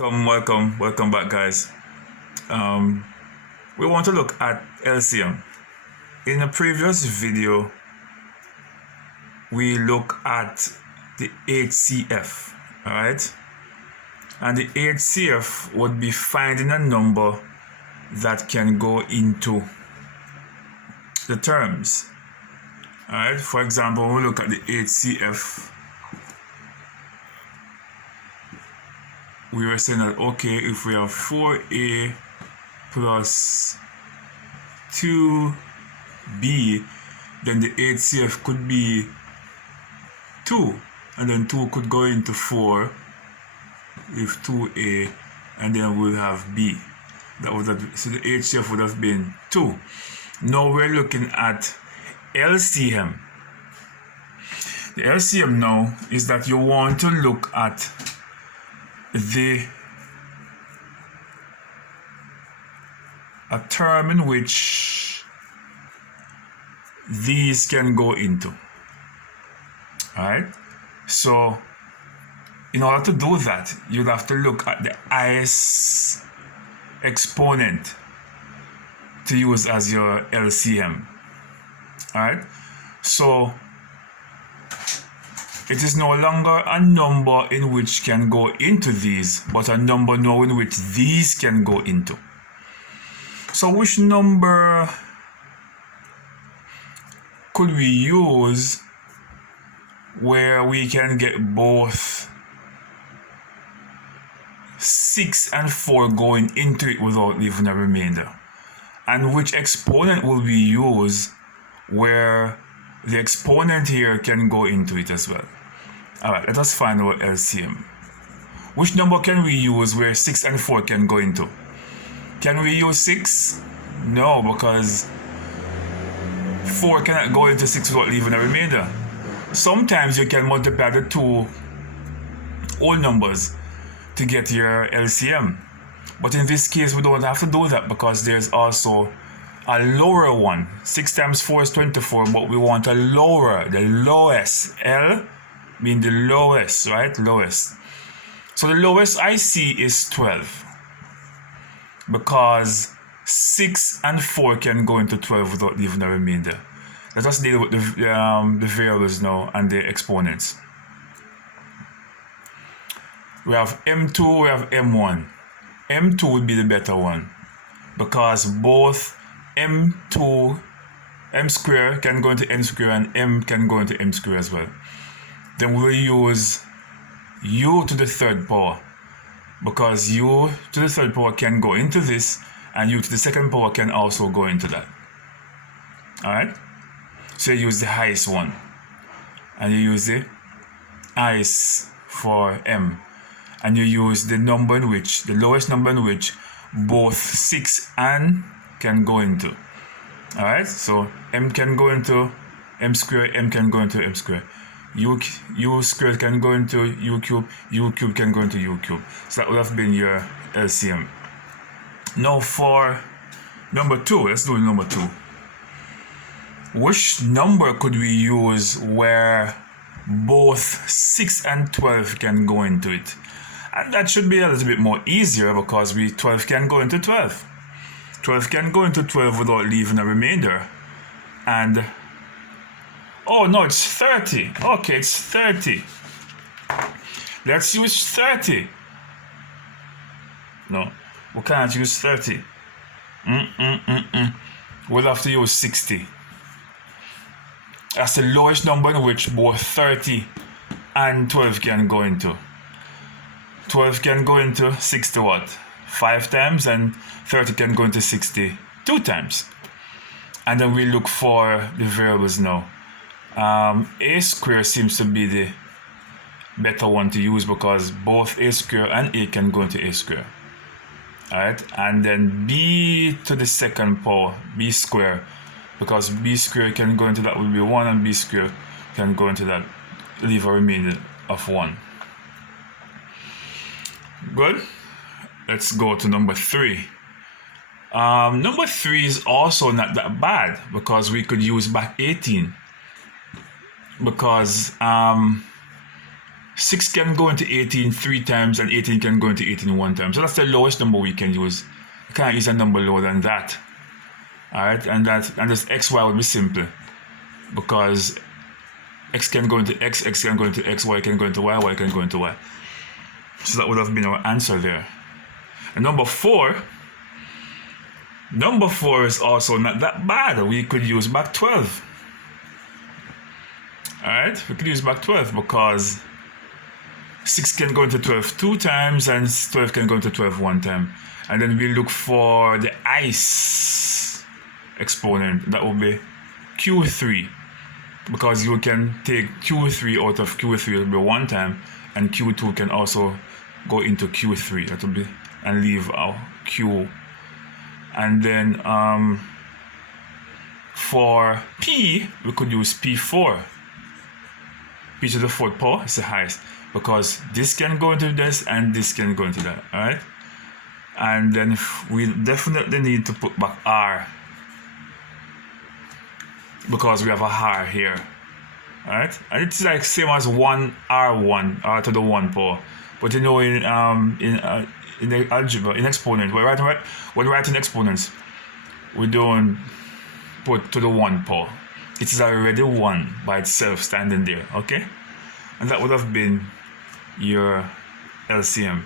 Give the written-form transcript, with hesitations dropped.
Welcome back, guys. We want to look at LCM. In a previous video, we look at the HCF, all right? And the HCF would be finding a number that can go into the terms, all right? For example, when we look at the HCF, we were saying that, okay, if we have 4a plus 2b, then the HCF could be 2, and then 2 could go into 4 if 2a, and then we'll have b. So the HCF would have been 2. Now we're looking at LCM. The LCM now is that you want to look at a term in which these can go into. Alright? So in order to do that, you'll have to look at the highest exponent to use as your LCM. Alright? So it is no longer a number in which can go into these, but a number now in which these can go into. So which number could we use where we can get both 6 and 4 going into it without leaving a remainder? And which exponent will we use where the exponent here can go into it as well? Alright, let us find out LCM. Which number can we use where 6 and 4 can go into? Can we use 6? No, because 4 cannot go into 6 without leaving a remainder. Sometimes you can multiply the two whole numbers to get your LCM. But in this case, we don't have to do that because there's also a lower one. 6 times 4 is 24, but we want a lower, the lowest. L mean the lowest, right? Lowest. So the lowest I see is 12. Because 6 and 4 can go into 12 without leaving a remainder. Let us deal with the variables now and the exponents. We have M2, we have M1. M2 would be the better one because both M square can go into M square and M can go into M square as well. Then we'll use U to the third power because U to the third power can go into this and U to the second power can also go into that. Alright? So you use the highest one and you use the highest for M. And you use the number in which, the lowest number in which both 6 and can go into. Alright, so M can go into M square, M can go into M square. U square can go into U cube can go into U cube. So that would have been your LCM. Now for number 2, let's do number 2. Which number could we use where both 6 and 12 can go into it? And that should be a little bit more easier because 12 can go into 12. 12 can go into 12 without leaving a remainder. And, oh no, it's 30. Okay, it's 30. Let's use 30. No, we can't use 30. We'll have to use 60. That's the lowest number in which both 30 and 12 can go into. 12 can go into 60 what? 5 times, and 30 can go into 60 2 times. And then we look for the variables now. A square seems to be the better one to use because both a square and a can go into a square. Alright, and then b to the second power, b square, because b square can go into that will be 1 and b square can go into that, leave a remainder of 1. Good. Let's go to number 3. Number 3 is also not that bad because we could use back 18 because 6 can go into 18 3 times, and 18 can go into 18 one time. So that's the lowest number we can use. You can't use a number lower than that. Alright, and this xy would be simple, because x can go into x, x can go into x, y can go into y, y can go into y. So that would have been our answer there. And number 4 is also not that bad. We could use back 12. Alright, we could use back 12 because 6 can go into 12 2 times, and 12 can go into 12 one time. And then we look for the ice exponent. That will be Q3, because you can take Q3 out of Q3, it will be one time, and Q2 can also go into Q3. That will be, and leave our Q. And then for P, we could use P4. P to the 4th power is the highest, because this can go into this and this can go into that. Alright? And then we definitely need to put back R, because we have a R here. Alright? And it's like same as 1 R1, R to the 1 power. But you know, in the algebra, in exponent, when we're writing exponents, we don't put to the 1 power. It is already 1 by itself standing there. Okay? And that would have been your LCM.